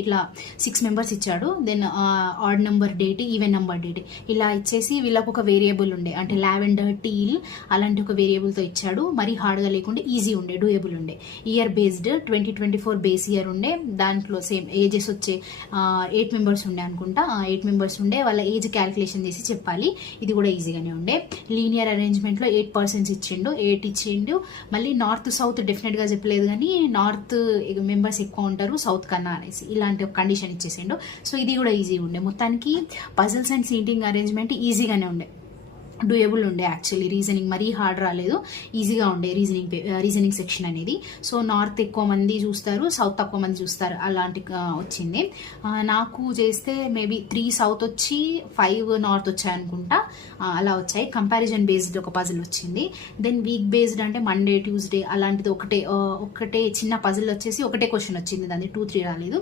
ఇట్లా 6 మెంబర్స్ ఇచ్చాడు. Then odd number date, even number date ఇలా ఇచ్చేసి వీళ్ళకు ఒక వేరియబుల్ ఉండే, అంటే లావెండర్ టీల్ అలాంటి ఒక వేరియబుల్తో ఇచ్చాడు. మరీ హార్డ్గా లేకుండే, ఈజీ ఉండే, డూయబుల్ ఉండే. ఇయర్ బేస్డ్ 2024 బేస్ ఇయర్ ఉండే. దాంట్లో సేమ్ ఏజెస్ వచ్చే 8 మెంబర్స్ ఉండే అనుకుంటా. 8 మెంబర్స్ ఉండే, వాళ్ళ ఏజ్ క్యాలిక్యులేషన్ చేసి చెప్పాలి. ఇది కూడా ఈజీగానే ఉండే. లీనియర్ అరేంజ్మెంట్లో 8% ఇచ్చిండు, 8 ఇచ్చిండు. మళ్ళీ నార్త్ సౌత్ డెఫినెట్గా చెప్పలేదు, కానీ నార్త్ మెంబర్స్ ఎక్కువ ఉంటారు సౌత్ కన్నా అనేసి ఇలాంటి ఒక కండిషన్ ఇచ్చేసిండు. సో ఇది కూడా ఈజీ ఉండే. మొత్తానికి పజిల్స్ అండ్ సీటింగ్ అరేంజ్మెంట్ ఈజీగానే ఉండే, డూయబుల్ ఉండే. యాక్చువల్లీ రీజనింగ్ మరీ హార్డ్ రాలేదు, ఈజీగా ఉండే రీజనింగ్ సెక్షన్ అనేది. సో నార్త్ ఎక్కువ మంది చూస్తారు, సౌత్ తక్కువ మంది చూస్తారు, అలాంటి వచ్చింది. నాకు చేస్తే మేబీ 3 సౌత్ వచ్చి 5 నార్త్ వచ్చాయి అనుకుంటా, అలా వచ్చాయి. కంపారిజన్ బేస్డ్ ఒక పజిల్ వచ్చింది. దెన్ వీక్ బేస్డ్ అంటే మండే ట్యూస్డే అలాంటిది ఒకటే చిన్న పజిల్ వచ్చేసి ఒకటే క్వశ్చన్ వచ్చింది, దాన్ని 2, 3 రాలేదు.